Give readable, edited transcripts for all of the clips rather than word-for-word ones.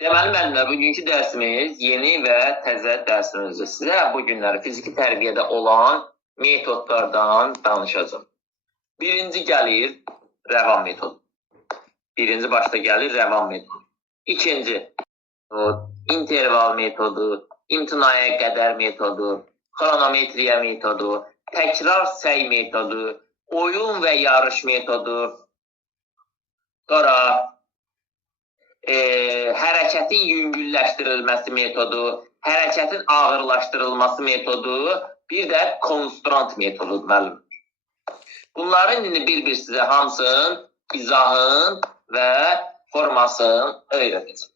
Deməli, müəllimlər, bugünkü dərsimiz yeni və təzə dərsimizdir. Sizə bu günləri fiziki tərbiyədə olan metodlardan danışacağım. Birinci gəlir rəvan metodu. Birinci başda gəlir rəvan metodu. İkinci, interval metodu, imtinaya qədər metodu, xronometriya metodu, təkrar səy metodu, oyun və yarış metodu, sonra hərəkətin yüngülləşdirilməsi metodu, hərəkətin ağırlaşdırılması metodu, bir də konstrant metodudur, müəllim. Bunların indi bir-bir sizə hamısının izahın və formasını öyrədəcəm.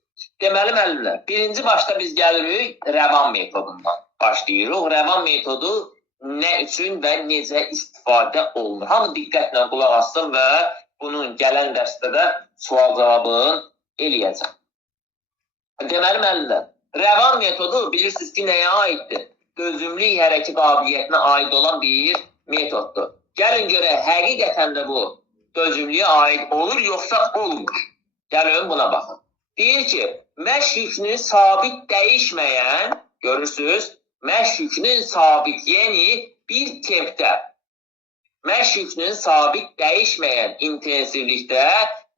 Deməli, müəllimlər, birinci başda biz gəlirik rəvan metodundan başlayırıq. Rəvan metodu nə üçün və necə istifadə olunur? Hamı diqqətlə qulaq assın və bunun gələn dərsdə də sual cavabını eləyəcəm. Deməli, müəllimlər, rəvan metodu bilirsiniz ki, nəyə aiddir? Dözümlük hərəkət qabiliyyətinə aid olan bir metoddur. Gəlin görək, həqiqətən də bu dözümlüyə aid olur, yoxsa olmur? Gəlin buna baxın. Deyir ki, məşq yükünün sabit dəyişməyən, görürsünüz, məşq yükünün sabit, yəni bir tempdə, məşq yükünün sabit dəyişməyən intensivlikdə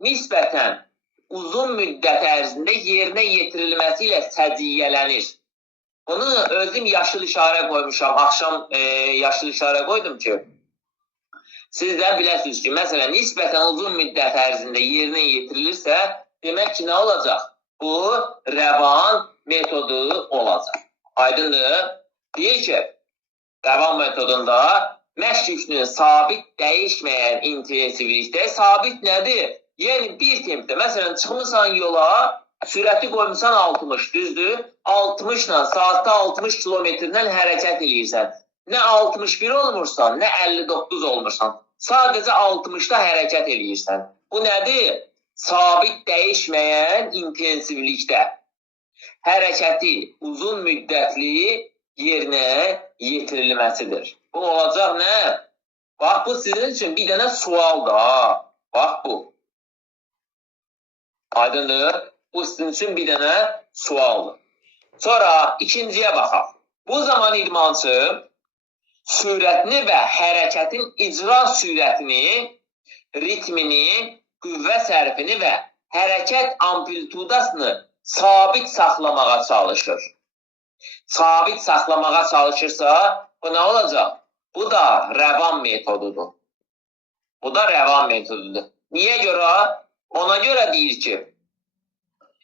nisbətən uzun müddət ərzində yerinə yetirilməsi ilə səciyyələnir. Bunu özüm yaşıl işarə qoymuşam, axşam yaşıl işarə qoydum ki, siz də biləsiniz ki, məsələn, nisbətən uzun müddət ərzində yerinə yetirilirsə, demək ki, nə olacaq? Bu, rəvan metodu olacaq. Aydındır? Deyir ki, rəvan metodunda məşq yükünün sabit dəyişməyən intensivlikdə sabit nədir? Yəni, bir tempdə, məsələn, çıxmışsan yola, sürəti qoymuşsan 60, düzdür? 60 ilə, saatda 60 kilometrdən hərəkət edirsən. Nə 61 olmursan, nə 59 olmursan. Sadəcə 60-da hərəkət edirsən. Bu nədir? Sabit dəyişməyən intensivlikdə hərəkəti uzun müddətli yerinə yetirilməsidir. Bu olacaq nə? Bax, bu sizin üçün bir dənə sualdır. Bax, bu. Aydındır? Bu sizin üçün bir dənə sualdır. Sonra ikinciyə baxaq. Bu zaman idmançı sürətini və hərəkətin icra sürətini, ritmini, qüvvə sərfini və hərəkət amplitudasını sabit saxlamağa çalışır. Sabit saxlamağa çalışırsa, bu nə olacaq? Bu da rəvan metodudur. Bu da rəvan metodudur. Niyə görə? Ona görə deyir ki,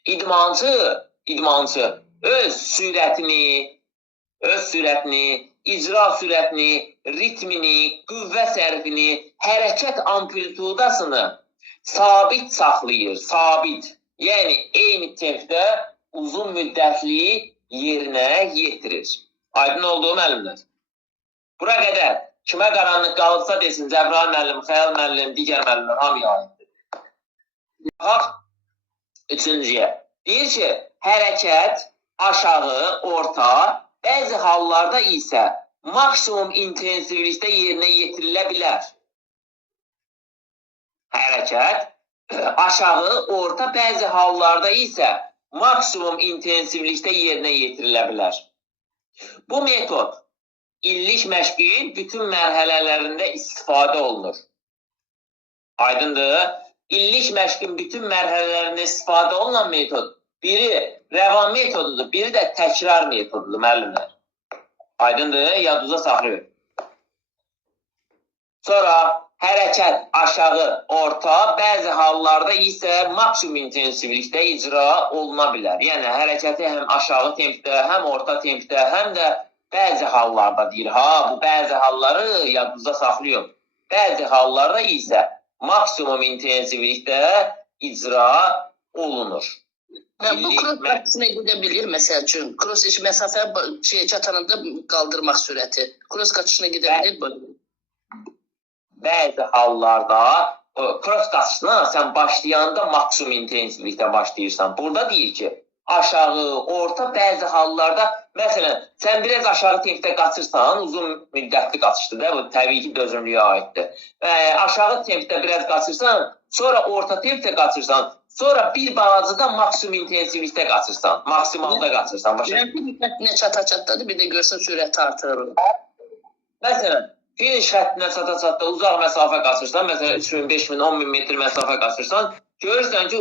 idmançı öz sürətini, icra sürətini, ritmini, qüvvə sərfini, hərəkət amplitudasını sabit saxlayır, sabit. Yəni, eyni tempdə uzun müddətli yerinə yetirir. Aydın olduğu müəllimlər. Bura qədər kimə qaranlıq qalıbsa desin, Cəbrail müəllim, Xəyal müəllim, digər müəllimlər hamıya aiddir. Bax, üçüncüyə. Deyir ki, hərəkət aşağı, orta, bəzi hallarda isə maksimum intensivlikdə yerinə yetirilə bilər. Hərəkət aşağı, orta, bəzi hallarda isə maksimum intensivlikdə yerinə yetirilə bilər. Bu metod illik məşqin bütün mərhələlərində istifadə olunur. Aydındır? İllik məşqin bütün mərhələlərində istifadə olunan metod biri rəvan metodudur, biri də təkrar metodudur, müəllimlər. Aydındır? Yadınıza saxlayın. Sonra hərəkət aşağı, orta, bəzi hallarda isə maksimum intensivlikdə icra oluna bilər. Yəni, hərəkəti həm aşağı tempdə, həm orta tempdə, həm də bəzi hallarda deyir. Bu bəzi halları yadınıza saxlayın. Bəzi hallarda isə maksimum intensivlikdə icra olunur. Bu cross qaçışına gedə bilir, məsəl üçün. Cross işi məsafə çatanında qaldırmaq sürəti. Cross qaçışına gedə bilir. Bəzi hallarda cross qaçışına sən başlayanda maksimum intensivlikdə başlayırsan. Burada deyir ki, aşağı, orta, bəzi hallarda, məsələn, sən biraz aşağı tempdə qaçırsan, uzun müddətli qaçışdır da, bu təbii ki, dözümlüyə aiddir. Aşağı tempdə biraz qaçırsan, sonra orta tempdə qaçırsan, Sonra bir balaca da maksimum intensivlikdə qaçırsan, maksimalda qaçırsan. Başa Yəni bir xəttinə çata-çatdadır, bir də görsən sürəti artırılır. Məsələn, finiş xəttinə çata-çatda uzaq məsafə qaçırsan, məsələn 3000, 5000, 10000 metr məsafə qaçırsan, görürsən ki,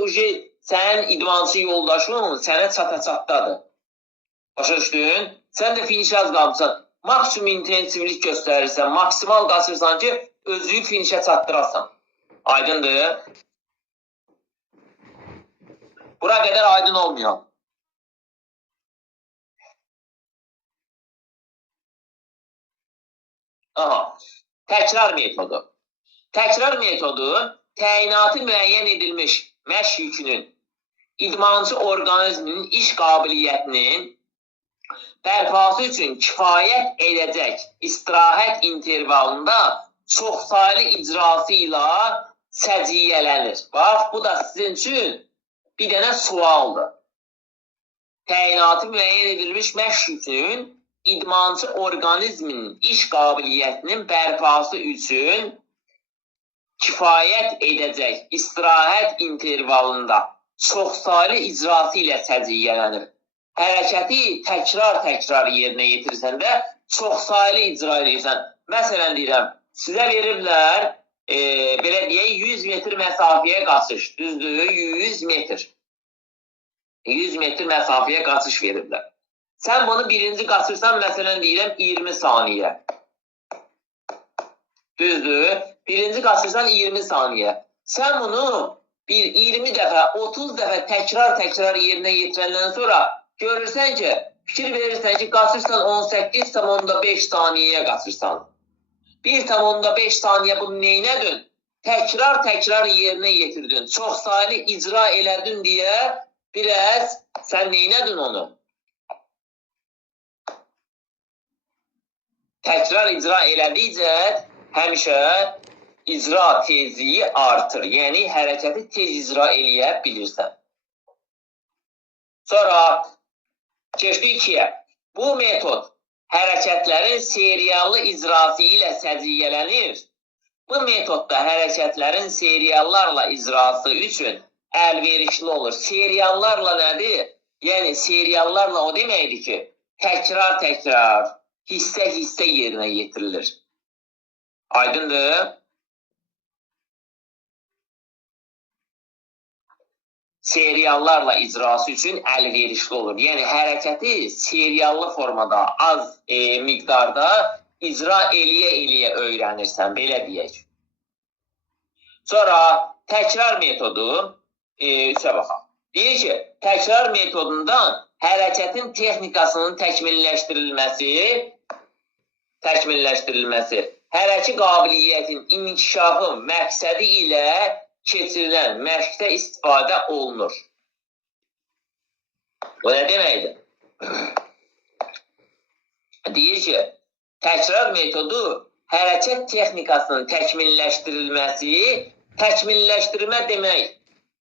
sənin idmançı yoldaşın sənə çata-çatdadır. Başa düşdün? Sən də finişə az qalmışsan. Maksimum intensivlik göstərirsən, maksimal qaçırsan ki, özünü finişə çatdırasan. Aydındır? Bura qədər aydın olmuyor. Aha. Təkrar metodu. Təkrar metodu təyinatı müəyyən edilmiş məşq yükünün idmançı orqanizminin iş qabiliyyətinin bərpası üçün kifayət edəcək istirahət intervalında çoxsaylı icrası ilə səciyyələnir. Bax, bu da sizin üçün bir dənə sualdır. Təyinatı müəyyən edilmiş məşq yükünün idmançı orqanizminin iş qabiliyyətinin bərpası üçün kifayət edəcək istirahət intervalında çoxsaylı icrası ilə səciyyələnir. Hərəkəti təkrar yerinə yetirsən də çoxsaylı icra edirsən. Məsələn deyirəm, sizə veriblər, belə deyək, 100 metr məsafəyə qaçış, düzdür, 100 metr. 100 metr məsafəyə qaçış veriblər. Sən bunu birinci qaçırsan, məsələn deyirəm, 20 saniyə. Düzdür, birinci qaçırsan 20 saniyə. Sən bunu 20 dəfə, 30 dəfə təkrar yerinə yetirəndən sonra görürsən ki, fikir verirsən ki, qaçırsan 18,5 saniyəyə qaçırsan. 1,5 saniyə bunu neynədin? Təkrar yerinə yetirdin. Çox sayılı icra elədin deyə biraz sən neynədin onu? Təkrar icra elədikcə həmişə icra tezliyi artır. Yəni, hərəkəti tez icra eləyə bilirsən. Sonra keçdik 2-yə. Bu metod hərəkətlərin seriallı icrası ilə səciyyələnir. Bu metodda hərəkətlərin seriallarla icrası üçün əlverişli olur. Seriallarla nədir? Yəni, seriallarla o deməkdir ki, təkrar, hissə yerinə yetirilir. Aydındır? Seriallarla icrası üçün əlverişli olur. Yəni, hərəkəti seriallı formada, az miqdarda icra eləyə öyrənirsən, belə deyək. Sonra təkrar metodu, üçə baxaq. Deyir ki, təkrar metodundan hərəkətin texnikasının təkmilləşdirilməsi, hərəki qabiliyyətin inkişafı məqsədi ilə keçirilən məşqdə istifadə olunur. Bu nə deməkdir? Deyir ki, təkrar metodu hərəkət texnikasının təkmilləşdirmə demək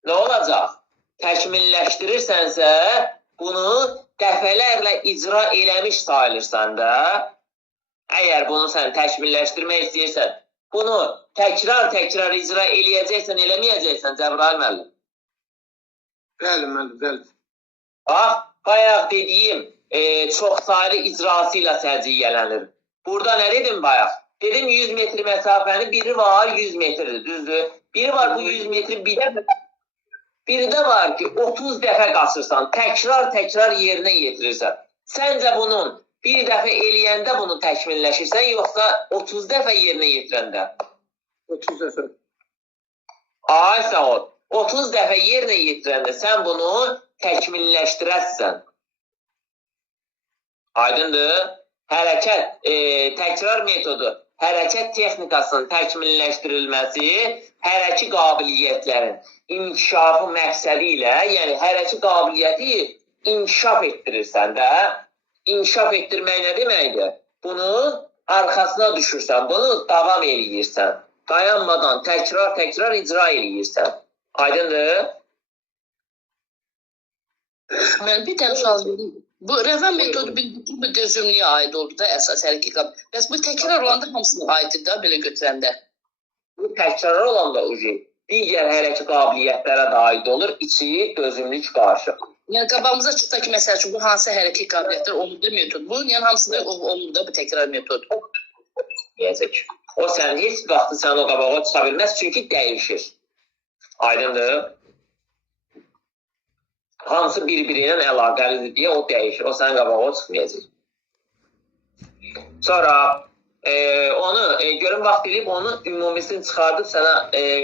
nə olacaq? Təkmilləşdirirsənsə, bunu dəfələrlə icra eləmiş sayılırsan da. Əgər bunu sən təkmilləşdirmək istəyirsən, bunu təkrar icra eləyəcəksən, eləməyəcəksən, Cəbrail müəllim. Bəli, müəllim. Bax, bayaq dediyim çox sayılı icrası ilə səciyyələnir. Burada nə dedim bayaq? Dedim 100 metr məsafəni, biri var 100 metrdir, düzdür? Biri var bu 100 metri biri də var ki 30 dəfə qaçırsan, təkrar yerinə yetirirsən. Səncə bunun bir dəfə eləyəndə bunu təkmilləşirsən, yoxsa 30 dəfə yerinə yetirəndə? 30 dəfə. Ay sağ ol. 30 dəfə yerinə yetirəndə sən bunu təkmilləşdirəsən. Aydındır? Təkrar metodu, hərəkət texnikasının təkmilləşdirilməsi, hərəki qabiliyyətlərin inkişafı məqsədi ilə, yəni hərəki qabiliyyəti inkişaf etdirirsən də. İnkişaf etdirmək nə deməkdir? Bunun arxasına düşürsən, bunu davam eləyirsən. Dayanmadan təkrar icra eləyirsən. Aydındır? Mən bir dənə sual verim. Bu rəvan metodu bu dözümlüyə aid oldu da əsas hərəkət qabiliyyəti. Bəs bu təkrar olanda hamısına aiddir da belə götürəndə? Bu təkrar olanda digər hərəkət qabiliyyətlərə də aid olur. İçi, dözümlük, qarşı. Yəni qabağımıza çıxsa ki, məsəl üçün bu hansı hərəkət qabiliyyətləri onurda metod bu, yəni hamısında onurda bu təkrar metod. Deyəcək. O sənin heç vaxtı sən o qabağa çıxa bilməz, çünki dəyişir. Aydındır? Hamısı bir-biri ilə əlaqəlidir deyə o dəyişir. O sənin qabağa çıxmayacaq. Sonra onu görün vaxt eləyib onu ümumisini çıxardıb sənə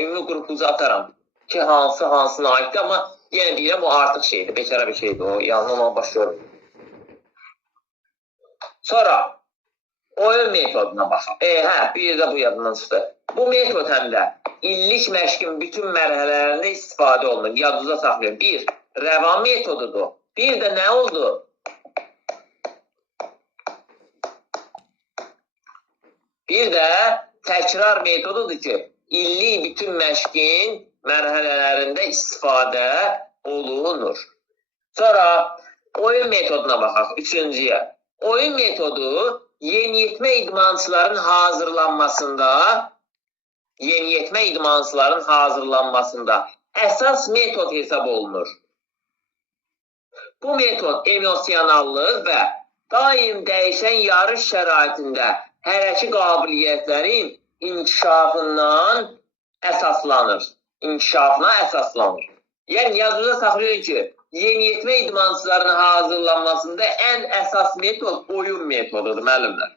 ümumi qrupunuza atarım ki, hansına aiddir, amma yenə deyirəm o artıq şeydir, bekara bir şeydir o, yanına ona başlıyorum. Sonra oyun metoduna baxaq. Bir də bu yadından çıxdı. Bu metod həm də illik məşqin bütün mərhələlərində istifadə olunur. Yadınıza saxlayın. Bir, rəvan metodudur. Bir də nə oldu? Bir də təkrar metodudur ki, illik bütün məşqin mərhələlərində istifadə olunur. Sonra oyun metoduna baxaq, üçüncüyə. Oyun metodu yeniyetmə idmançıların hazırlanmasında əsas metod hesab olunur. Bu metod emosionallıq və daim dəyişən yarış şəraitində hərəki qabiliyyətlərin inkişafına əsaslanır. Yəni, yadınıza saxlayın ki, yeniyetmə idmançıların hazırlanmasında ən əsas metod oyun metodudur, müəllimlər.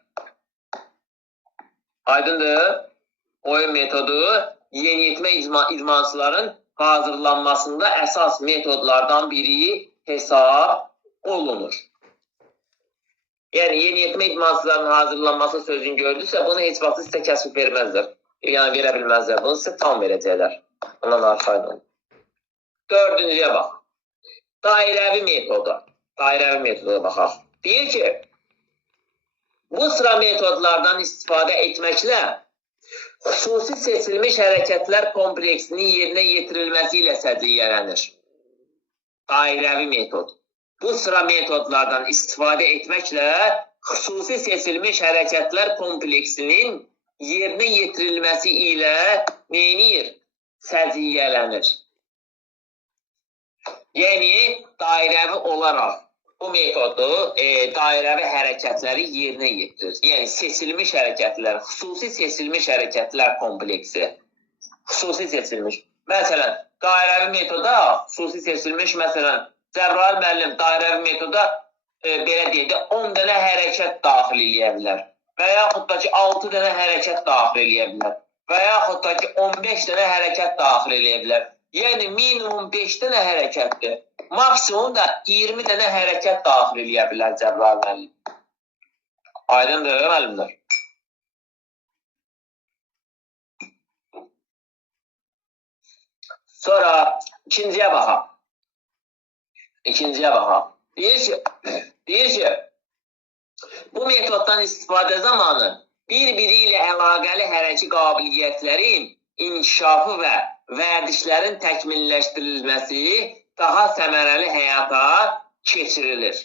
Aydındır? Oyun metodu yeniyetmə idmançıların hazırlanmasında əsas metodlardan biri hesab olunur. Yəni, yeniyetmə idmançıların hazırlanması sözünü gördüsə, bunu heç vaxt sizə kəsb verməzlər. Yəni, verə bilməzlər. Bunu sizə tam verəcəklər. Ondan arxayın olun. Dördüncüyə bax. Dairəvi metoda baxaq. Deyir ki, bu sıra metodlardan istifadə etməklə xüsusi seçilmiş hərəkətlər kompleksinin yerinə yetirilməsi ilə səciyyələnir. Dairəvi metod. Bu sıra metodlardan istifadə etməklə xüsusi seçilmiş hərəkətlər kompleksinin yerinə yetirilməsi ilə neynir? Səciyyələnir. Yəni, dairəvi olaraq bu metodu dairəvi hərəkətləri yerinə yetirir. Yəni, seçilmiş hərəkətlər, xüsusi seçilmiş hərəkətlər kompleksi. Xüsusi seçilmiş. Məsələn, dairəvi metoda xüsusi seçilmiş, məsələn, Cəbrayıl müəllim dairəvi metoda belə deyək də 10 dənə hərəkət daxil eləyə bilər. Və yaxud da ki 6 dənə hərəkət daxil eləyə bilər. Və yaxud da ki 15 dənə hərəkət daxil eləyə bilər. Yəni minimum 5 dənə hərəkətdir. Maksimum da 20 dənə hərəkət daxil eləyə bilər Cəbrayıl müəllim. Aydındır müəllimlər. Sonra ikinciyə baxaq. Deyir ki, bu metoddan istifadə zamanı bir-biri ilə əlaqəli hərəki qabiliyyətlərin inkişafı və vərdişlərin təkmilləşdirilməsi daha səmərəli həyata keçirilir.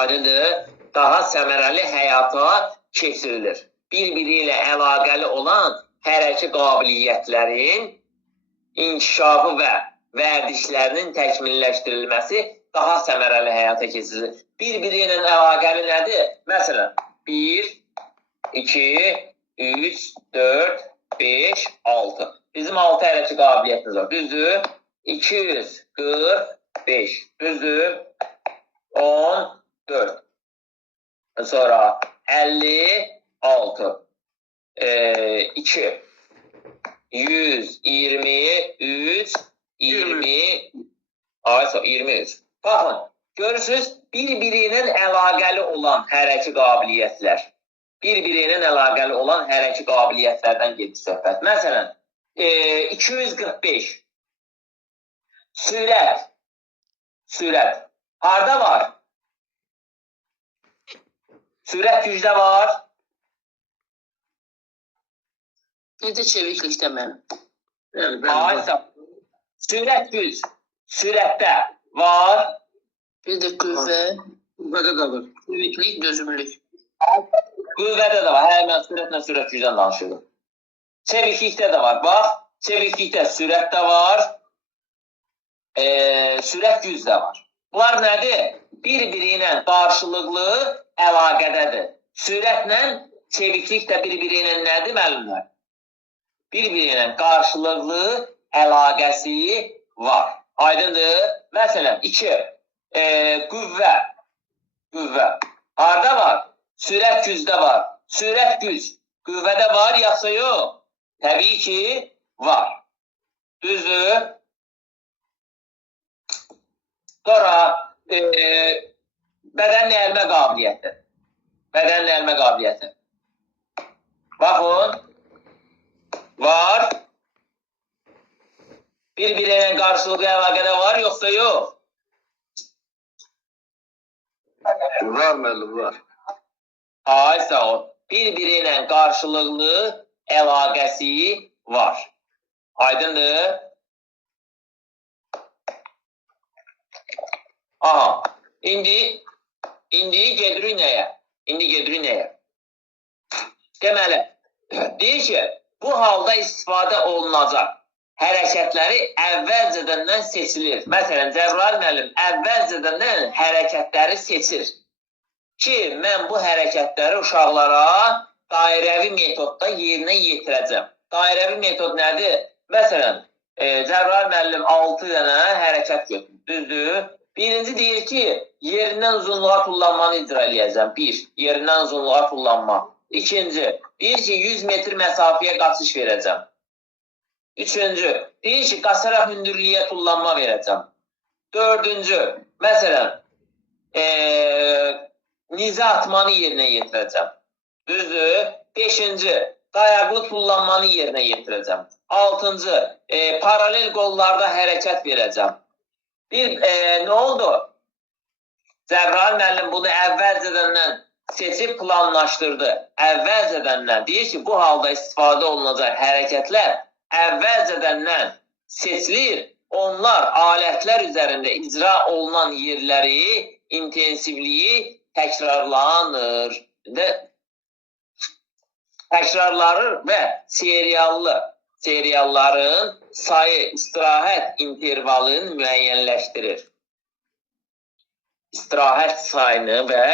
Aydındır, daha səmərəli həyata keçirilir. Bir-biri ilə əlaqəli olan hərəki qabiliyyətlərin inkişafı və vərdişlərinin təkmilləşdirilməsi daha səmərəli həyata keçirilir. Bir-biri ilə əlaqəli nədir? Məsələn, 1, 2, 3, 4, 5, 6. Bizim 6 hərəki qabiliyyətimiz var. Düzdür? 245. Düzdür? 14. Sonra 56. 2. 123. 23. Baxın, görürsünüz, bir-biri ilə əlaqəli olan hərəki qabiliyyətlər. Bir-biri ilə əlaqəli olan hərəki qabiliyyətlərdən gedir söhbət. Məsələn, 245. Sürət. Harada var? Sürət gücdə var. Bir də çeviklikdə mənim. Aysa, sürət güc. Sürətdə var. Bir də qüvvə. Qüvvədə də var. Çeviklik, dözümlük. Qüvvədə də var. Mən sürətlə sürət gücdən danışıyorum. çeviklikdə də var. Bax, çeviklikdə sürət də var, sürət güc də var. Bunlar nədir? Bir-biri ilə qarşılıqlı əlaqədədir. Sürətlə çeviklik də bir-biri ilə nədir müəllimlər? Bir-biri ilə qarşılıqlı əlaqəsi var. Aydındır? Məsələn, 2. Qüvvə. Qüvvə. Harada var? Sürət gücdə var. Sürət güc qüvvədə var, yoxsa yox? Təbii ki, var. Düzdür? Sonra bədənin əyilmə qabiliyyəti. Bədənin əyilmə qabiliyyəti. Baxın. Var. Bir-biri ilə qarşılıqlı əlaqədə var, yoxsa yox? Var müəllim, var. Ay, sağ ol. Bir-biri ilə qarşılıqlı əlaqəsi var. Aydındır? Aha. İndi gedirik nəyə? Deməli, deyir ki, bu halda istifadə olunacaq hərəkətləri əvvəlcədəndən seçilir. Məsələn, Cəbrayıl müəllim əvvəlcədəndən hərəkətləri seçir ki, mən bu hərəkətləri uşaqlara dairəvi metodda yerinə yetirəcəm. Dairəvi metod nədir? Məsələn, Cəbrayıl müəllim 6 dənə hərəkət götürür. Düzdür? Birinci deyir ki, yerindən uzunluğa tullanmanı icra eləyəcəm. 1. Yerindən uzunluğa tullanma. İkinci, deyir ki, 100 metr məsafəyə qaçış verəcəm. Üçüncü, deyir ki, qaçaraq hündürlüyə tullanma verəcəm. Dördüncü, məsələn, nizə atmanı yerinə yetirəcəm. Düzdür? Beşinci, dayaqlı tullanmanı yerinə yetirəcəm. Altıncı, paralel qollarda hərəkət verəcəm. Nə oldu? Cəbrayıl müəllim bunu əvvəlcədəndən seçib planlaşdırdı. Əvvəlcədəndən deyir ki, bu halda istifadə olunacaq hərəkətlər əvvəlcədəndən seçilir. Onlar alətlər üzərində icra olunan yerləri, intensivliyi təkrarlanır. Təkrarlanır və serialların sayı istirahət intervalını müəyyənləşdirir. İstirahət sayını və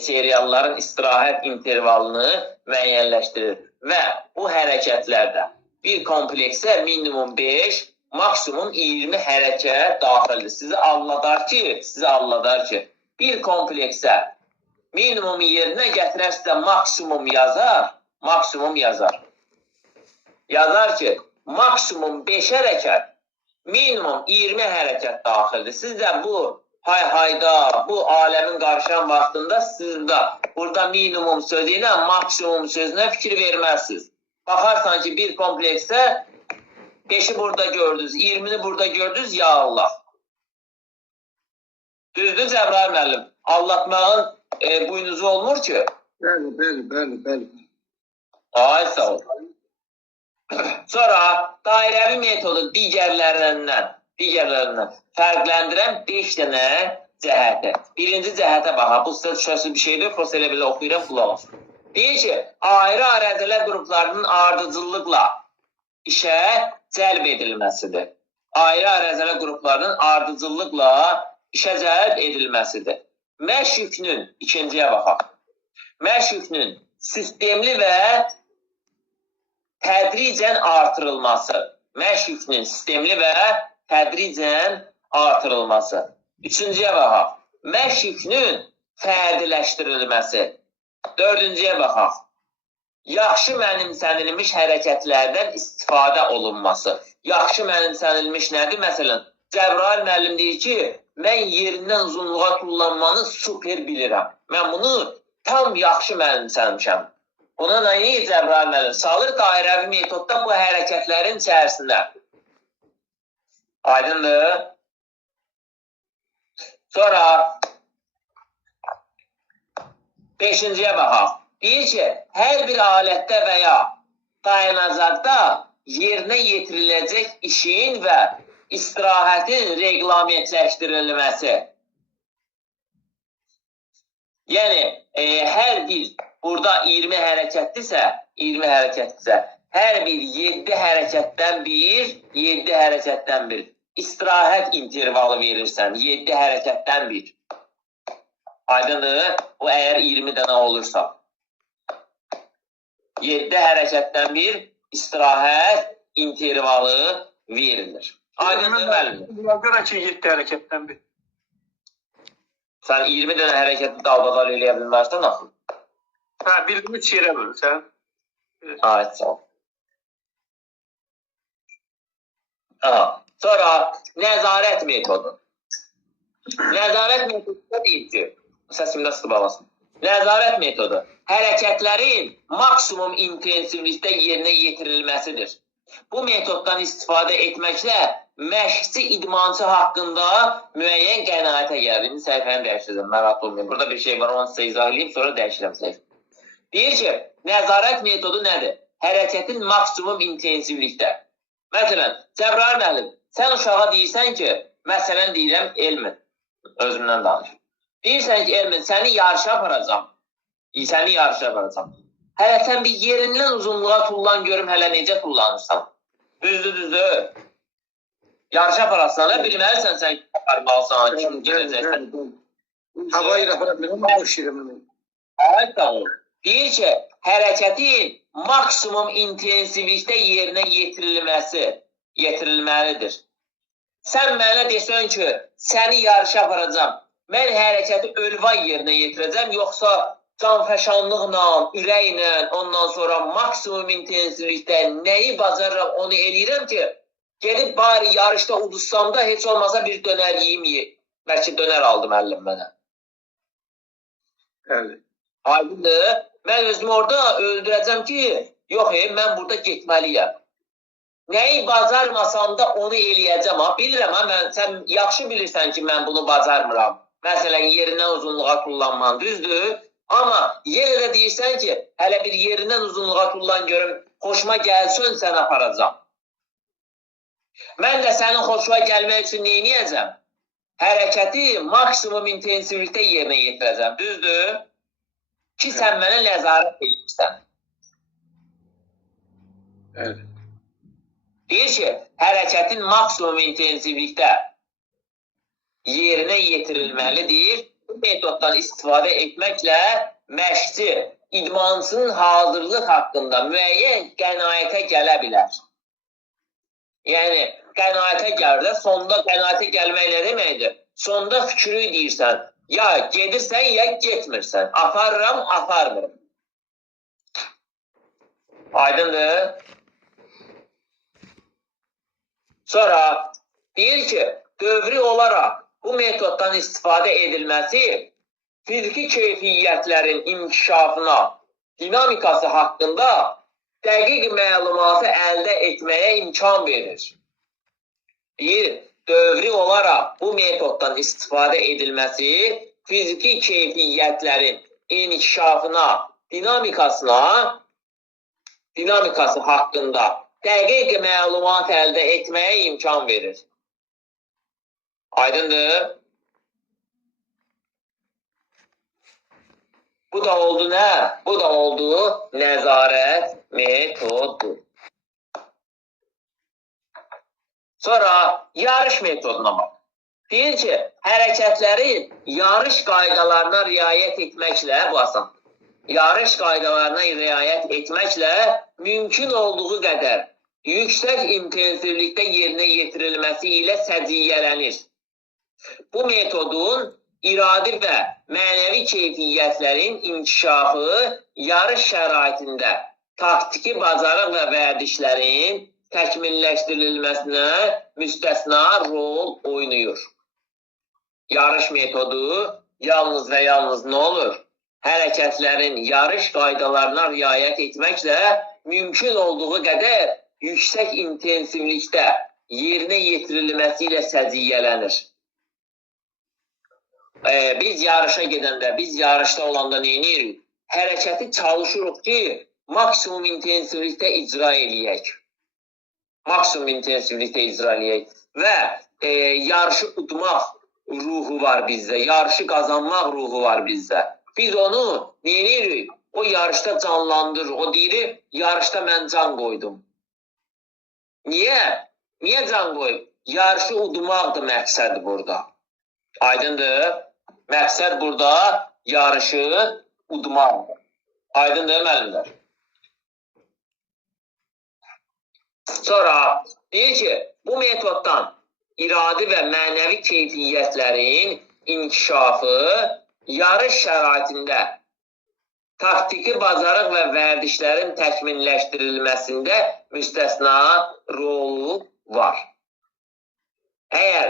serialların istirahət intervalını müəyyənləşdirir. Və bu hərəkətlərdə bir kompleksə minimum 5, maksimum 20 hərəkət daxildir. Sizi alladar ki, bir kompleksə minimum yerinə gətirərsə maksimum yazar. Yazar ki, maksimum 5 hərəkət, minimum 20 hərəkət daxildir. Siz də bu hay-hayda, bu aləmin qarşılan vaxtında siz də burada minimum sözü ilə maksimum sözünə fikir verməzsiniz. Baxarsan ki, bir kompleksə 5-i burada gördünüz, 20-ni burada gördünüz, ya Allah. Düzdür Cəbrayıl müəllim? Allatmağın buynuzu olmur ki. Bəli. Ay, sağ ol. Sonra dairəvi metodu digərlərindən fərqləndirən 5 dənə cəhəti. Birinci cəhətə baxa, bu sizə düşəsi bir şeydir, prosta elə belə oxuyuram, qulaq olsun. Deyir ki, ayrı ərazələr qruplarının ardıcıllıqla işə cəlb edilməsidir. Ayrı ərazələr qruplarının ardıcıllıqla işə cəlb edilməsidir. Məşq yükünün, ikinciyə baxaq. Məşq yükünün sistemli və tədricən artırılması. Məşq yükünün sistemli və tədricən artırılması. Üçüncüyə baxaq. Məşq yükünün fərdiləşdirilməsi. Dördüncüyə baxaq. Yaxşı mənimsənilmiş hərəkətlərdən istifadə olunması. Yaxşı mənimsənilmiş nədir? Məsələn, Cəbrayıl müəllim deyir ki, mən yerindən uzunluğa tullanmanı super bilirəm. Mən bunu tam yaxşı mənimsənmişəm. Buna nə deyir Cəbrayıl müəllim? Salır dairəvi metodda bu hərəkətlərin içərisində. Aydındır? Sonra 5-ciyə baxaq. Deyir ki, hər bir alətdə və ya dayanacaqda yerinə yetiriləcək işin və istirahətin reglamentləşdirilməsi. Yəni, hər bir burada 20 hərəkətdirsə, hər bir 7 hərəkətdən bir istirahət intervalı verirsən. 7 hərəkətdən bir. Aydındır? Bu əgər 20 dənə olursa. 7 hərəkətdən bir istirahət intervalı verilir. Aydındır müəllim? Buna görə ki, 7 hərəkətdən bir. Sən 20 dənə hərəkəti dalbadal eləyə bilmərsən axı. Hə, birini 3 yerə bölürsən. Evet, sağ ol. Aha. Sonra nəzarət metodu. Nəzarət metodu da deyil ki, səsimdə sıxı bağlasın. Nəzarət metodu hərəkətlərin maksimum intensivlikdə yerinə yetirilməsidir. Bu metoddan istifadə etməklə məşqçi idmançı haqqında müəyyən qənaətə gəlir. İndi səhifəni dəyişdirəm, mərat olmayın. Burada bir şey var, onu sizə izah edeyim, sonra dəyişirəm səhifə. Deyir ki, nəzarət metodu nədir? Hərəkətin maksimum intensivlikdə. Məsələn, Cəbrayıl müəllim, sən uşağa deyirsən ki, məsələn deyirəm Elmin, özümdən danış. Deyirsən ki, Elmin, səni yarışa aparacam. Hələ sən bir yerindən uzunluğa tullan görüm, hələ necə tullanırsan. Düzdür. Yarışa aparasana, bilməlisən sən aparmalısan, kim gedəcəksən. Hava ilə apara bilməm, boş yerəm. Evet, tamam. Deyir ki, hərəkətin maksimum intensivlikdə yerinə yetirilməlidir. Sən mənə desən ki, səni yarışa aparacam, mən hərəkəti ölvay yerinə yetirəcəm, yoxsa canfəşanlıqla, ürəklə, ondan sonra maksimum intensivlikdə nəyi bacarıram, onu eləyirəm ki, gedib bari yarışda uduzsam da heç olmasa bir dönər yiyim. Bəlkə dönər aldım əllim mənə. Bəli. Aydındır. Mən özümü orada öldürəcəm ki, yox, mən burada getməliyəm. Nəyi bacarmasam da onu eləyəcəm. Bilirəm, sən yaxşı bilirsən ki, mən bunu bacarmıram. Məsələn, yerindən uzunluğa tullanman, düzdür? Amma yenə də deyirsən ki, hələ bir yerindən uzunluğa tullan görüm, xoşuma gəlsin, sən aparacam. Mən də sənin xoşuna gəlmək üçün neyniyəcəm? Hərəkəti maksimum intensivlikdə yerinə yetirəcəm, düzdür? Ki, sən mənə nəzarət edirsən. Evet. Deyir ki, hərəkətin maksimum intensivlikdə yerinə yetirilməlidir. Bu metoddan istifadə etməklə məşqçi idmançının hazırlıq haqqında müəyyən qənaətə gələ bilər. Yəni, qənaətə gəlir də, sonda qənaətə gəlmək nə deməkdir? Sonda fikri deyirsən, ya gedirsən, ya getmirsən. Aparıram, aparmıram. Aydındır. Sonra deyir ki, dövrü olaraq bu metoddan istifadə edilməsi fiziki keyfiyyətlərin inkişafına, dinamikası haqqında dəqiq məlumatı əldə etməyə imkan verir. Deyir, dövrü olaraq bu metoddan istifadə edilməsi fiziki keyfiyyətlərin inkişafına, dinamikası haqqında dəqiq məlumat əldə etməyə imkan verir. Aydındır? Bu da oldu nə? Bu da oldu nəzarət metodu. Sonra yarış metoduna bax. Deyir ki, hərəkətlərin yarış qaydalarına riayət etməklə, bu asan, yarış qaydalarına riayət etməklə mümkün olduğu qədər yüksək intensivlikdə yerinə yetirilməsi ilə səciyyələnir. Bu metodun iradi və mənəvi keyfiyyətlərin inkişafı yarış şəraitində taktiki bacarıq və vərdişlərin təkmilləşdirilməsinə müstəsna rol oynayır. Yarış metodu yalnız və yalnız nə olur? Hərəkətlərin yarış qaydalarına riayət etməklə mümkün olduğu qədər yüksək intensivlikdə yerinə yetirilməsi ilə səciyyələnir. Biz yarışa gedəndə, biz yarışda olanda nə edirik? Hərəkəti çalışırıq ki, maksimum intensivlikdə icra eləyək. Və yarışı udmaq ruhu var bizdə, yarışı qazanmaq ruhu var bizdə. Biz onu nə edirik? o yarışda canlandır. O deyir, yarışda mən can qoydum. Niyə? Niyə can qoyub? Yarışı udmaqdır məqsəd burada. Aydındır? Məqsəd burada yarışı udmaqdır. Aydındır müəllimlər? Sonra deyir ki, bu metoddan iradi və mənəvi keyfiyyətlərin inkişafı yarış şəraitində taktiki bacarıq və vərdişlərin təkmilləşdirilməsində müstəsna rolu var. Əgər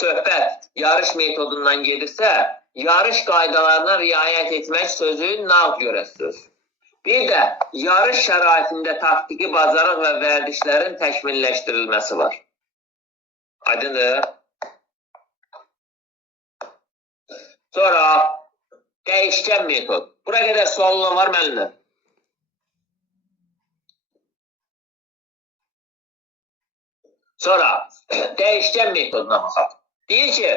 söhbət yarış metodundan gedirsə, yarış qaydalarına riayət etmək sözü nağd görəsiz. Bir də yarış şəraitində taktiki bacarıq və vərdişlərin təkmilləşdirilməsi var. Aydındır? Sonra dəyişkən metod. Bura qədər sual olan var müəllimlər? Sonra dəyişkən metoduna baxaq. Deyir ki,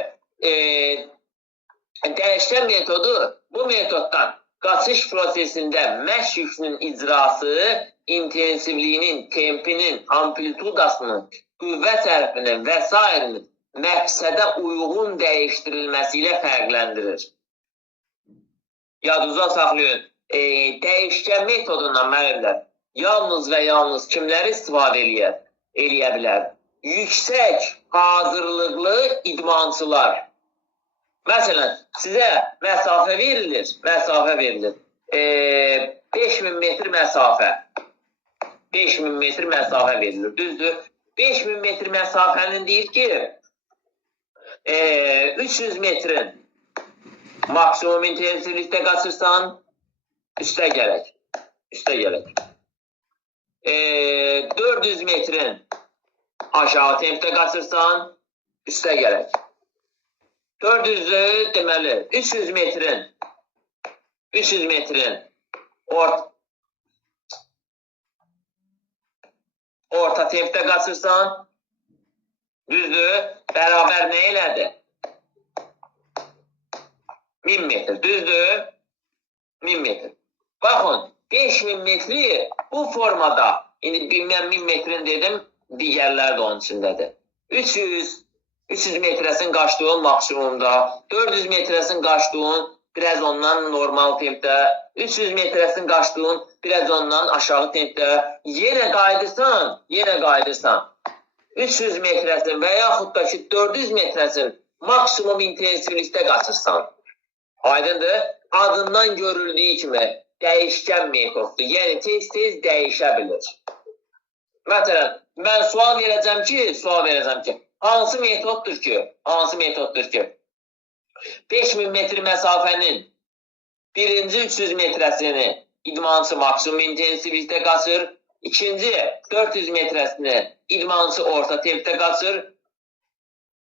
dəyişkən metodu bu metoddan qaçış prosesində məşq yükünün icrası, intensivliyinin, tempinin, amplitudasının, qüvvə sərfinin və s. məqsədə uyğun dəyişdirilməsi ilə fərqləndirir. Yadınıza saxlayın, dəyişkən metodundan müəllimlər yalnız və yalnız kimləri istifadə eləyə bilər? Yüksək hazırlıqlı idmançılar. Məsələn, sizə məsafə verilir. 5000 metr məsafə. 5000 metr məsafə verilir, düzdür? 5000 metr məsafənin deyir ki, 300 metrin maksimum intensivlikdə qaçırsan, üstə gələk. 400 metrin aşağı tempdə qaçırsan, üstə gələk. 400-ü deməli, 300 metrin orta tempdə qaçırsan, düzdür, bərabər nə elədi? 1000 metr, düzdür? 1000 metr. Baxın, 5000 metri bu formada, indi mən 1000 metrin dedim, digərlər də onun içindədir. 300 metrəsin qaçdığın maksimumda, 400 metrəsin qaçdığın biraz ondan normal tempdə, 300 metrəsin qaçdığın biraz ondan aşağı tempdə, yenə qayıdırsan, 300 metrəsin və yaxud da ki 400 metrəsin maksimum intensivlikdə qaçırsan. Aydındır? Adından görüldüyü kimi dəyişkən metoddur. Yəni tez-tez dəyişə bilir. Məsələn, mən sual verəcəm ki, hansı metoddur ki, 5000 metr məsafənin birinci 300 metrəsini idmançı maksimum intensivlikdə qaçır, ikinci 400 metrəsini idmançı orta tempdə qaçır.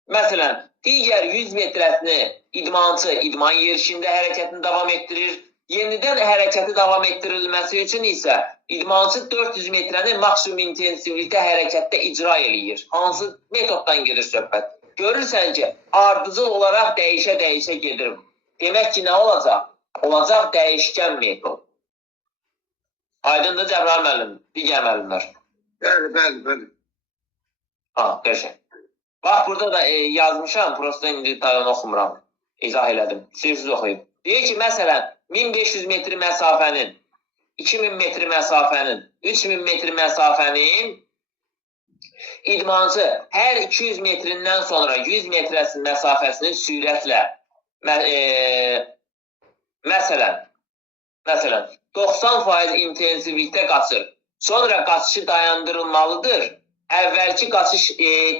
Məsələn, digər 100 metrəsini idmançı idman yerişində hərəkətini davam etdirir. Yenidən hərəkəti davam etdirilməsi üçün isə idmançı 400 metrəni maksimum intensivlikdə hərəkətdə icra eləyir. Hansı metoddan gedir söhbət? Görürsən ki, ardıcıl olaraq dəyişə gedir. Demək ki, nə olacaq? Olacaq dəyişkən metod. Aydındır Cəbrayıl müəllim, digər müəllimlər. Bəli. Qəşəng. Bax, burada da yazmışam, prosta indi tayını oxumuram. İzah elədim. Siz oxuyun. Deyir ki, məsələn, 1500 metr məsafənin, 2000 metr məsafənin, 3000 metr məsafənin idmançı hər 200 metrindən sonra 100 metrəsinin məsafəsinin sürətlə məsələn 90% intensivlikdə qaçır. Sonra qaçışı dayandırılmalıdır. Əvvəlki qaçış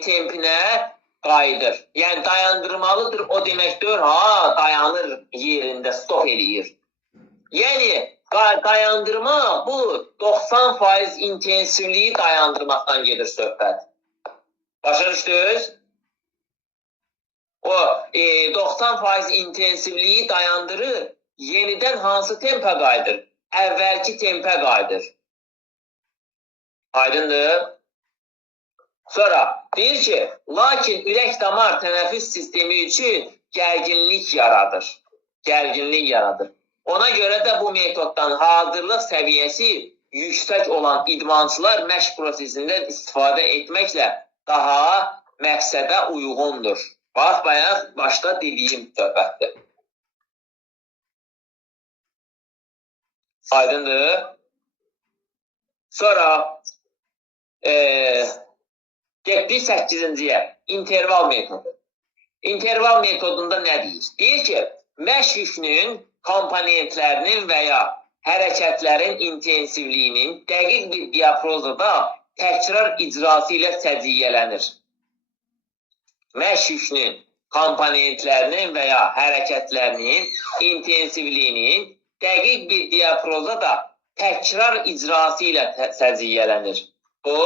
tempinə qayıdır. Yəni dayandırmalıdır, o deməkdir, dayanır yerində, stop eləyir. Yəni dayandırma bu 90% intensivliyi dayandırmaqdan gedir söhbət. Başa düşdünüz? O 90% intensivliyi dayandırır, yenidən hansı tempə qayıdır? Əvvəlki tempə qayıdır. Aydındır? Sonra deyir ki, lakin ürək damar tənəffüs sistemi üçün gərginlik yaradır. Ona görə də bu metoddan hazırlıq səviyyəsi yüksək olan idmançılar məşq prosesindən istifadə etməklə daha məqsədə uyğundur. Bax, bayaq başda dediyim söhbətdir. Aydındır. Sonra getdik 8-ciyə. İnterval metodu. İnterval metodunda nə deyir? Deyir ki, məşq yükünün komponentlərinin və ya hərəkətlərin intensivliyinin dəqiq bir diapazonda təkrar icrası ilə səciyyələnir. Məşq yükünün komponentlərinin və ya hərəkətlərinin intensivliyinin dəqiq bir diapazonda təkrar icrası ilə səciyyələnir. Bu,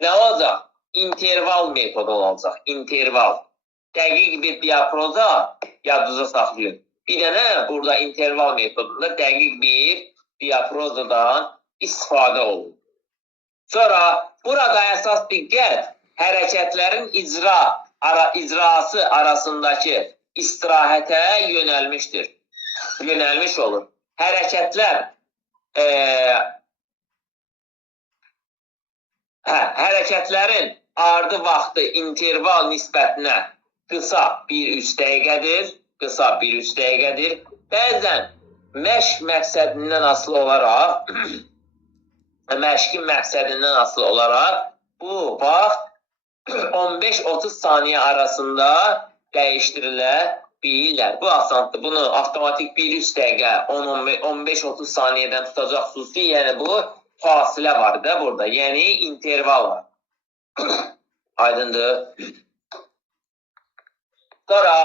nə olacaq? İnterval metodu olacaq. İnterval. Dəqiq bir diapaza yadınıza saxlayın. Bir dənə burada interval metodunda dəqiq bir diapazadan istifadə olunur. Sonra burada əsas diqqət hərəkətlərin icrası arasındakı istirahətə yönəlmişdir. Yönəlmiş olur. Hərəkətlərin ardı vaxtı interval nisbətinə qısa bir üst dəqiqədir. Qısa bir üst dəqiqədir. Bəzən məşq məqsədindən asılı olaraq məşqin məqsədindən asılı olaraq bu vaxt 15-30 saniyə arasında dəyişdirilə bilirlər. Bu asandır. Bunu avtomatik bir üst dəqiqə 15-30 saniyədən tutacaqsınız ki, yəni bu fasilə var da burada. Yəni interval var. Aydındır. Sonra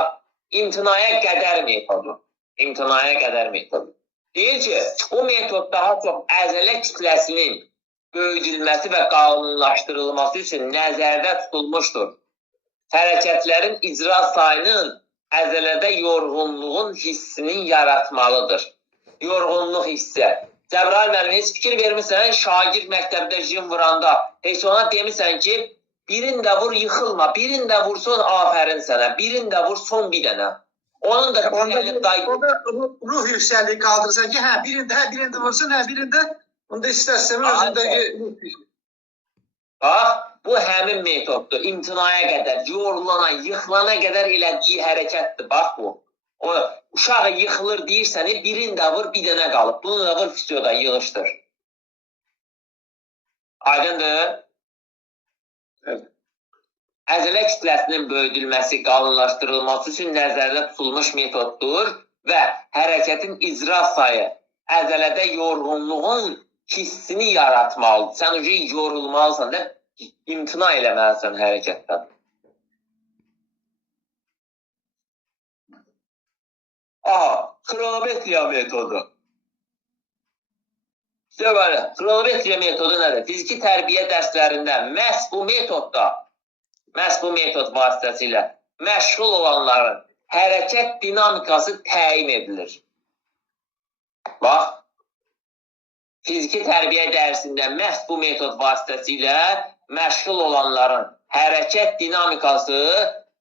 imtinaya qədər metodu. İmtinaya qədər metodu. Deyir ki, bu metod daha çox əzələ kütləsinin böyüdülməsi və qanunlaşdırılması üçün nəzərdə tutulmuşdur. Hərəkətlərin icra sayının əzələdə yorğunluğun hissinin yaratmalıdır. Yorğunluq hissi. Cəbrail müəllim, heç fikir vermirsən, şagird məktəbdə jim vuranda, heç ona demirsən ki, birini də vur, yıxılma, birini də vursun, afərin sənə, birini də vur, son bir dənə. Onun da ruh yüksəlliyi qaldırırsan ki, birində vursun, birində, onda istərsəm özündə... Bax, bu həmin metoddur. İmtinaya qədər, yorulana, yıxılana qədər elədiyi hərəkətdir. Bax bu. O, uşağı yıxılır deyirsən, birini də vur, bir dənə qalıb. Bunu da vur, fisioda yığışdır. Aydındır? Evet. Əzələ kütləsinin böyüdülməsi, qalınlaşdırılması üçün nəzərdə tutulmuş metoddur və hərəkətin icra sayı əzələdə yorğunluğun hissini yaratmalıdır. Sən ucu yorulmalısan da imtina eləməlisən hərəkətdən. Aha, kronometriya metodu. Deməli, kronometriya metodu nədir? Fiziki tərbiyə dərslərində məhz bu metod vasitəsilə məşğul olanların hərəkət dinamikası təyin edilir. Bax, fiziki tərbiyə dərsində məhz bu metod vasitəsilə məşğul olanların hərəkət dinamikası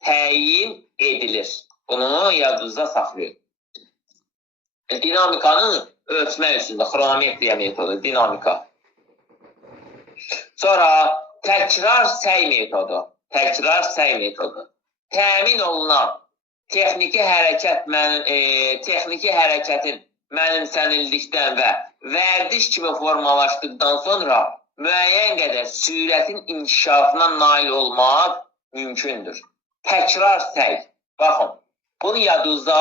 təyin edilir. Bunu yadınızda saxlayın. Dinamikanı ölçmək üstündə xronometriya metodu, dinamika. Sonra təkrar səy metodu. Təkrar səy metodu. Təmin olunan texniki hərəkətin mənimsənildikdən və vərdiş kimi formalaşdıqdan sonra müəyyən qədər sürətin inkişafına nail olmaq mümkündür. Təkrar səy. Baxın, bunu yadınızda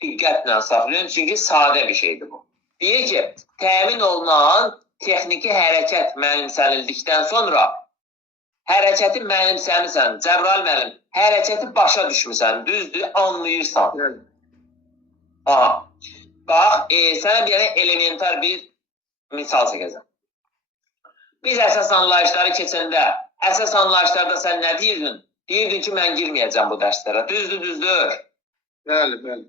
diqqətlə saxlayın, çünki sadə bir şeydir bu. Deyir ki, təmin olunan texniki hərəkət mənimsənildikdən sonra hərəkəti mənimsəmirsən, Cəbrail müəllim, hərəkəti başa düşmüsən, düzdür, anlayırsan. Aha. Bax, sənə bir elementar bir misal çəkəcəm. Biz əsas anlayışları keçəndə, əsas anlayışlarda sən nə deyirdin? Deyirdin ki, mən girməyəcəm bu dərslərə. Düzdür. Bəli.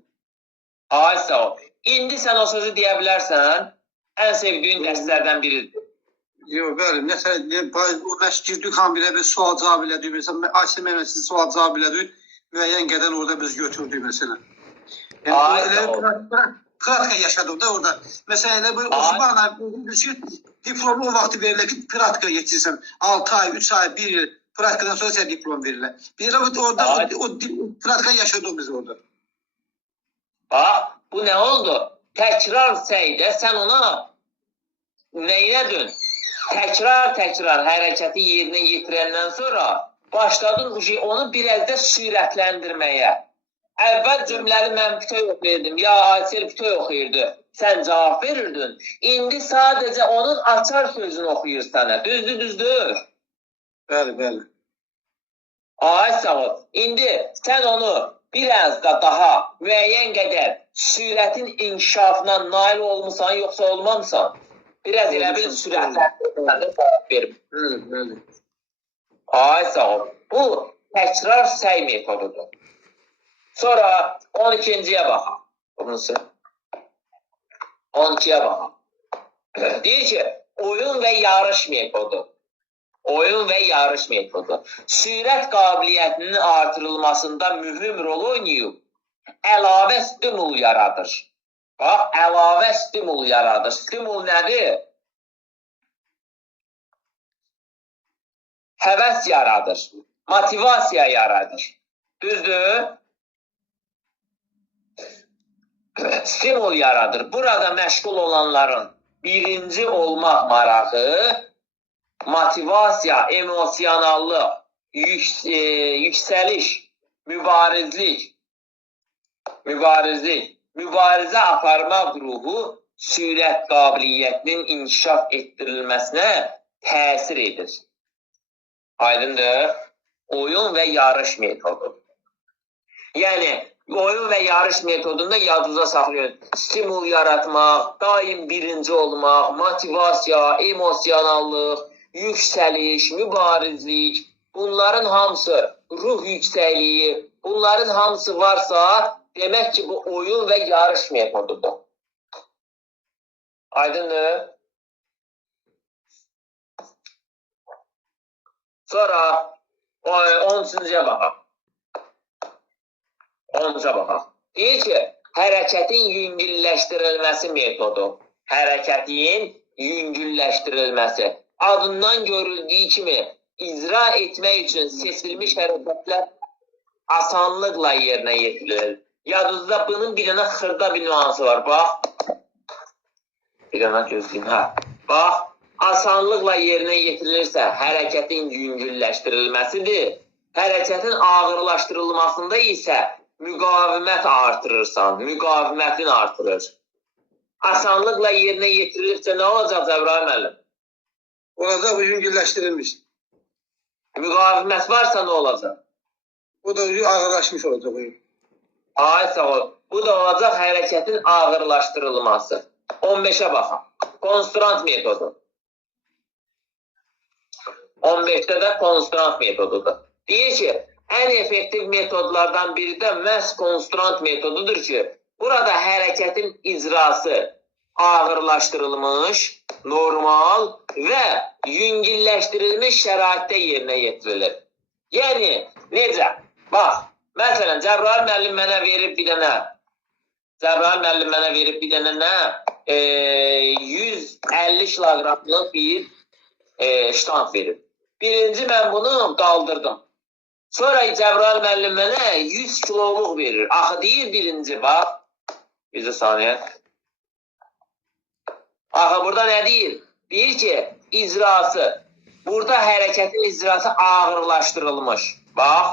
Ay, sağ ol. İndi sən o sözü deyə bilərsən, ən sevdiyin dərslərdən biridir. Yox, bəli. O məşq girdik, xam bilə bir sual cavab elədik. Məsələn, Ayşə müəllim sual cavab elədik. Müəyyən qədər orada biz götürdük, məsələn. pratika yaşadım da orada. Mesela elə bir Osman abi düşün, diplomu o vaxtı verilir ki, pratika geçirsən. 6 ay, 3 ay, 1 il pratikadan sonra sənə diplom verilir. Bir orada o pratika yaşadım biz orada. Bax, bu nə oldu? Təkrar səydə sən ona neylədin? Təkrar hərəkəti yerinə yetirəndən sonra başladın onu biraz da sürətləndirməyə. Əvvəl cümləni mən bütöv oxuyurdum, ya Aysel bütöv oxuyurdu. Sən cavab verirdin. İndi sadəcə onun açar sözünü oxuyur sənə. Düzdür. Bəli. Ay sağ ol. İndi sən onu biraz da daha müəyyən qədər sürətin inkişafına nail olmusan, yoxsa olmamısan? Biraz elə bil sürətləndirmədə cavab verim. Bəli. Ay sağ ol. Bu təkrar səy metodudur. Sonra 12-ciyə baxaq. Bunun 12-yə baxaq. Deyir ki, oyun və yarış metodu. Oyun və yarış metodu. Sürət qabiliyyətinin artırılmasında mühüm rol oynayıb, əlavə stimul yaradır. Bax, əlavə stimul yaradır. Stimul nədir? Həvəs yaradır. Motivasiya yaradır. Düzdür? Stimul yaradır. Burada məşğul olanların birinci olmaq marağı, motivasiya, emosionallıq, yüksəliş, mübarizə aparmaq ruhu sürət qabiliyyətinin inkişaf etdirilməsinə təsir edir. Aydındır? Oyun və yarış metodu. Yəni, oyun və yarış metodunda yadınıza saxlayın. Stimul yaratmaq, daim birinci olmaq, motivasiya, emosionallıq, yüksəliş, mübarizlik, bunların hamısı, ruh yüksəkliyi, bunların hamısı varsa, demək ki, bu oyun və yarış metodudur. Aydındır? Sonra 13-cüyə baxaq. 13-ə baxaq. Deyir ki, hərəkətin yüngülləşdirilməsi metodu. Hərəkətin yüngülləşdirilməsi. Adından görüldüyü kimi icra etmək üçün seçilmiş hərəkətlər asanlıqla yerinə yetirilir. Yadınızda bunun bir dənə xırda bir nüansı var. Bax. Bir dənə gözləyin. Bax, asanlıqla yerinə yetirilirsə hərəkətin yüngülləşdirilməsidir. Hərəkətin ağırlaşdırılmasında isə müqavimət artırırsan, müqavimətin artırır. Asanlıqla yerinə yetirilirsə nə olacaq Cəbrayıl müəllim? Orada bu yüngülləşdirilmiş. Müqavimət varsa nə olacaq? Bu da ağırlaşmış olacaq. Ay sağ ol. Bu da olacaq hərəkətin ağırlaşdırılması. 15-ə baxaq. Konstrant metodu. 15-də də konstrant metodudur. Deyir ki, ən effektiv metodlardan biri də məhz konstrant metodudur ki, burada hərəkətin icrası ağırlaşdırılmış, normal və yüngülləşdirilmiş şəraitdə yerinə yetirilir. Yəni, necə? Bax, məsələn, Cəbrayıl müəllim mənə verib bir dənə nə? 150 kiloqramlıq bir ştanq verib. Birinci mən bunu qaldırdım. Sonra Cəbrayıl müəllim mənə 100 kiloluq verir. Axı deyir birinci, bax. Bir saniyə. Axı burada nə deyir? Deyir ki, icrası. Burada hərəkətin icrası ağırlaşdırılmış. Bax,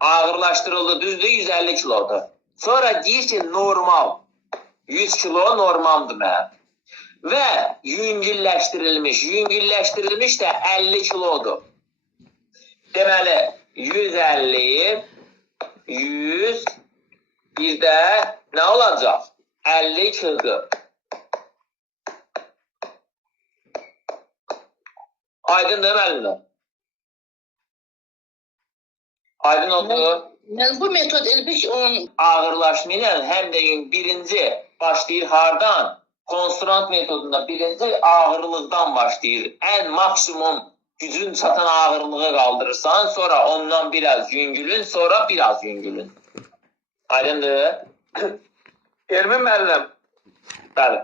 ağırlaşdırıldı, düzdür, 150 kilodur. Sonra deyir ki, normal. 100 kilo normaldır mənə. Və yüngülləşdirilmiş. Yüngülləşdirilmiş də 50 kilodur. Deməli, 150, 100, bir də nə olacaq? 50 kilo. Aydın deməlidir. Aydın oldu. Yəni bu metod elbək onun Ağırlaşmayla həm də birinci başlayır hardan? Konstrant metodunda birinci ağırlıqdan başlayır. Ən maksimum gücün çatan ağırlığı qaldırırsan, sonra ondan biraz yüngülün, sonra biraz yüngülün. Aydındır. Elmi müəllim, Bəli.